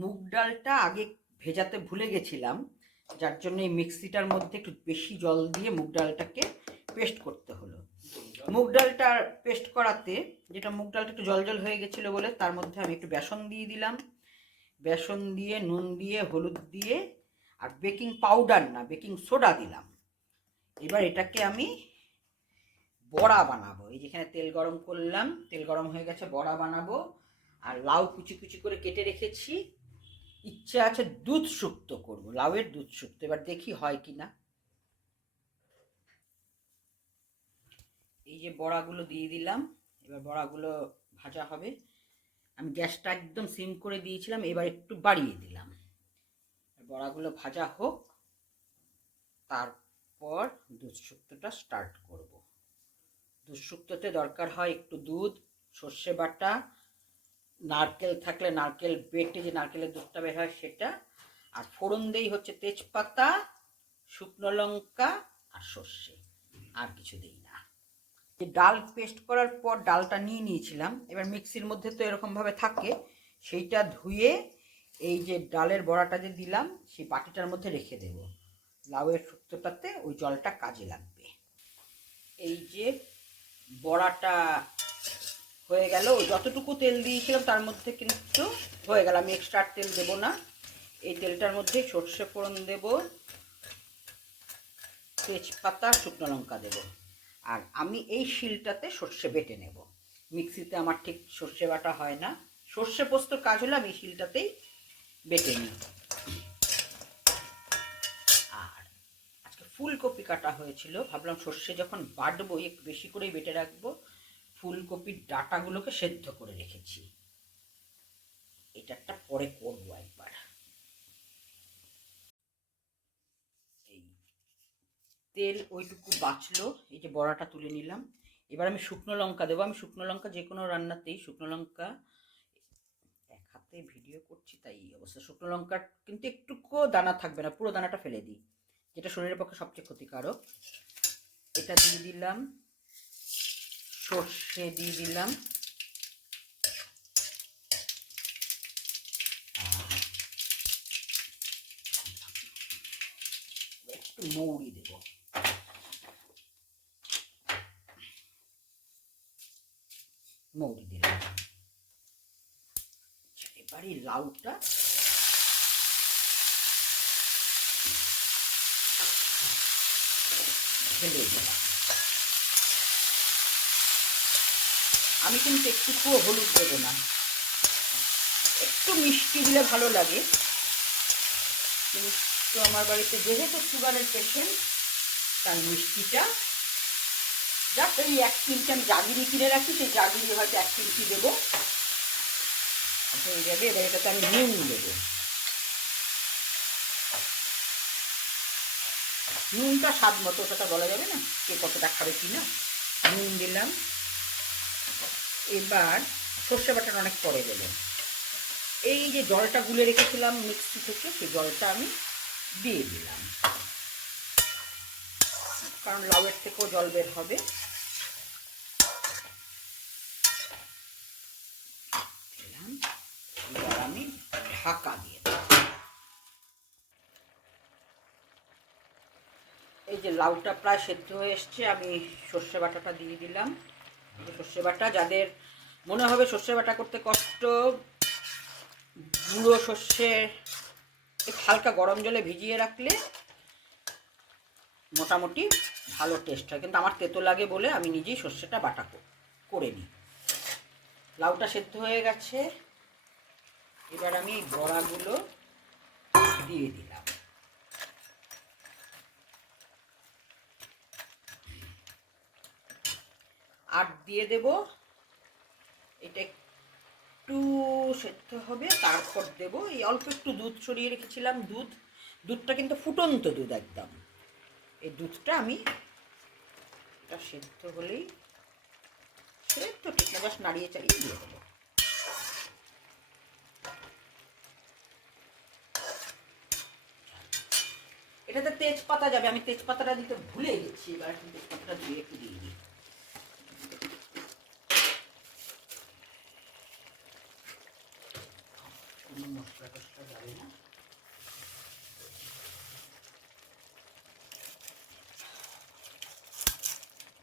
মুগ ডালটা আগে ভেজাতে ভুলে গেছিলাম, যার জন্য এই মিক্সিটার মধ্যে একটু বেশি জল দিয়ে মুগ ডালটাকে পেস্ট করতে হলো। মুগ ডালটা পেস্ট করাতে যেটা মুগ ডালটা একটু জল জল হয়ে গেছিলো বলে তার মধ্যে আমি একটু বেসন দিয়ে দিলাম। বেসন দিয়ে, নুন দিয়ে, হলুদ দিয়ে আর বেকিং পাউডার না, বেকিং সোডা দিলাম। এবার এটাকে আমি বড়া বানাবো। এই যেখানে তেল গরম করলাম, তেল গরম হয়ে গেছে, বড়া বানাবো। আর লাউ কুচি কুচি করে কেটে রেখেছি। ইচ্ছে আছে দুধ শুক্তো করবো, লাউয়ের দুধ শুক্তো। এবার দেখি হয় কি না। এই যে বড়াগুলো দিয়ে দিলাম, এবার বড়াগুলো ভাজা হবে। আমি গ্যাসটা একদম সিম করে দিয়েছিলাম, এবার একটু বাড়িয়ে দিলাম। বড়াগুলো ভাজা হোক, তারপর দুধ শুক্তোটা স্টার্ট করব। দুধ শুক্তোতে দরকার হয় একটু দুধ, সর্ষে বাটা, নারকেল থাকলে নারকেল বেটে যে নারকেলের দুধটা বের হয় সেটা, আর ফোড়ন দেই হচ্ছে তেজপাতা, শুকনো লঙ্কা আর সর্ষে, আর কিছু দিই না। যে ডাল পেস্ট করার পর ডালটা নিয়ে নিয়েছিলাম, এবার মিক্সির মধ্যে তো এরকমভাবে থাকে, সেইটা ধুয়ে এই যে ডালের বড়াটা যে দিলাম সেই বাটিটার মধ্যে রেখে দেব। লাউয়ের শুক্তোটাতে ওই জলটা কাজে লাগবে। এই যে বড়াটা হয়ে গেল, যতটুকু তেল দিয়েছিলাম তার মধ্যে কিন্তু হয়ে গেল। আমি এক্সট্রা তেল দেবো না। এই তেলটার মধ্যে সর্ষে ফোড়ন দেব, তেজপাতা, শুকনো লঙ্কা দেব। আর আমি এই শিলটাতে সর্ষে বেটে নেব। মিক্সিতে আমার ঠিক সর্ষে বাটা হয় না। সর্ষে পোস্তর কাজ হলে আমি শিলটাতেই বেটে নিই। আর আজকে ফুলকপি কাটা হয়েছিল, ভাবলাম সর্ষে যখন বাটবো একটু বেশি করেই বেটে রাখবো। ফুলকপির ডাঁটাগুলোকে সেদ্ধ করে রেখেছি, এটা একটা পরে করবো একবার। এই তেল ওইটুকু বাঁচলো, এই যে বড়াটা তুলে নিলাম। এবার আমি শুকনো লঙ্কা দেবো। আমি শুকনো লঙ্কা যে কোনো রান্নাতেই শুকনো লঙ্কা, এক হাতে ভিডিও করছি তাই এই অবস্থা। শুকনো লঙ্কার কিন্তু একটুকু দানা থাকবে না, পুরো দানাটা ফেলে দিই, যেটা শরীরের পক্ষে সবচেয়ে ক্ষতিকারক। এটা দিয়ে দিলাম, সর্ষে দিয়ে দিলাম, একটু মৌরি দেব, মৌরি দিলাম। এবারে লাউটা ঢেলে দিলাম। আমি কিন্তু একটুকুও হলুদ দেবো না, একটু মিষ্টি দিলে ভালো লাগে। কিন্তু আমার বাড়িতে যেহেতু সুগারের পেশেন্ট, তার মিষ্টিটা জাস্ট এই 1 চিমটি আমি জাগিরি কিনে রাখি, সেই জাগিরি হয়তো 1 চিমটি দেবো, হয়ে যাবে। এবার এটাতে আমি নুন দেবো। নুনটা স্বাদ মতো, সেটা বলা যাবে না কে কতটা খাবে কি না। নুন দিলাম। এবার সর্ষে বাটাটা অনেক পরে দেবো। এই যে জলটা গুলে রেখেছিলাম মিক্সি থেকে, সেই জলটা আমি দিয়ে দিলাম, কারণ লাউয়ের থেকেও জল বের হবে। এবার আমি ঢাকা দিয়ে দেব। এই যে লাউটা প্রায় সেদ্ধ হয়ে এসছে, আমি সর্ষে বাটাটা দিয়ে দিলাম। সর্ষে বাটা, যাদের মনে হবে সর্ষে বাটা করতে কষ্ট, গুঁড়ো সর্ষে হালকা গরম জলে ভিজিয়ে রাখলে মোটামুটি ভালো টেস্ট হয়, কিন্তু আমার তেতো লাগে বলে আমি নিজেই সর্ষেটা বাটা করে নিই। লাউটা সেদ্ধ হয়ে গেছে, এবার আমি এই বড়াগুলো দিয়ে দিলাম। আর দিয়ে দেব, এটা একটু সেদ্ধ হবে, তারপর দেব এই অল্প একটু দুধ ছড়িয়ে রেখেছিলাম। দুধটা কিন্তু ফুটন্ত দুধ একদম। এই দুধটা আমি, এটা সেদ্ধ হলেই, সেদ্ধ ঠিক না, জাস্ট নাড়িয়ে চাড়িয়ে দিয়ে দেবো। এটাতে তেজপাতা যাবে, আমি তেজপাতাটা দিতে ভুলে গেছি, এবার এখন তেজপাতাটা দিয়ে একটু দিয়ে দিই। কোনো মশলা টশলা যাবে না।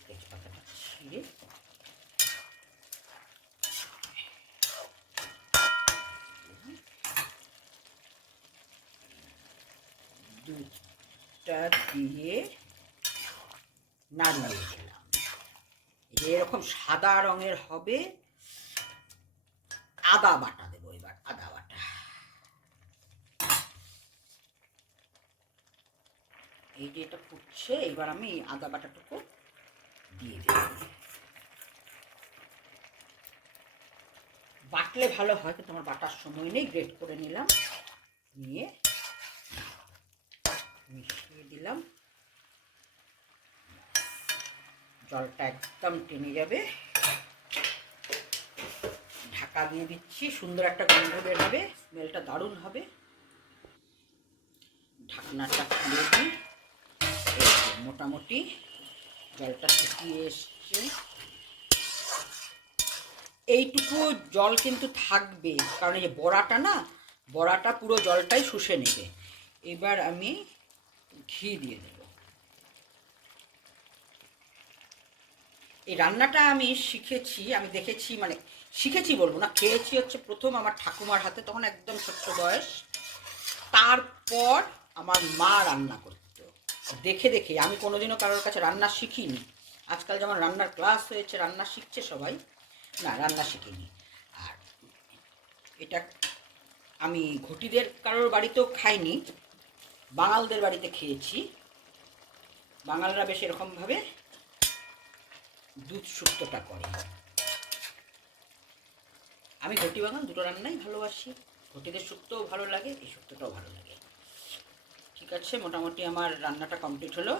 তেজপাতাটা ছিঁড়ে দুধটা দিয়ে নাড়িয়ে দিলাম। এরকম সাদা রঙের হবে। আদা বাটা দেবো এবার, আদা বাটা। এই যে এটা ফুটছে, এবার আমি আদা বাটাটুকু দিয়ে দেব। বাটলে ভালো হয়, কিন্তু আমার বাটার সময় নেই, গ্রেট করে নিলাম, নিয়ে মিশিয়ে দিলাম। জলটা একদম টেনে যাবে। ঢাকা দিয়ে দিচ্ছি, সুন্দর একটা গন্ধ বের হবে, স্মেলটা দারুণ হবে। ঢাকনাটা খুলে দিই। মোটামুটি জলটা শুকিয়ে এসছে। এইটুকু জল কিন্তু থাকবে, কারণ এই যে বড়াটা না, বড়াটা পুরো জলটাই শুষে নেবে। এবার আমি ঘি দিয়ে দেব। এই রান্নাটা আমি শিখেছি, আমি দেখেছি, মানে শিখেছি বলবো না, খেয়েছি হচ্ছে প্রথম আমার ঠাকুমার হাতে, তখন একদম ছোট্ট বয়স। তারপর আমার মা রান্না করতো দেখে দেখে। আমি কোনোদিনও কারোর কাছে রান্না শিখিনি। আজকাল যেমন রান্নার ক্লাস হয়েছে, রান্না শিখছে সবাই, না, রান্না শিখিনি। আর এটা আমি ঘটিদের কারোর বাড়িতেও খাইনি, বাঙালদের বাড়িতে খেয়েছি। বাঙালরা বেশ এরকমভাবে দুধ শুক্তোটা করে। আমি ঘটি বাঙাল, দুটো রান্নাই ভালোবাসি। ঘটিদের শুক্তোও ভালো লাগে, এই শুক্তোটাও ভালো লাগে। ঠিক আছে, মোটামুটি আমার রান্নাটা কমপ্লিট হলো।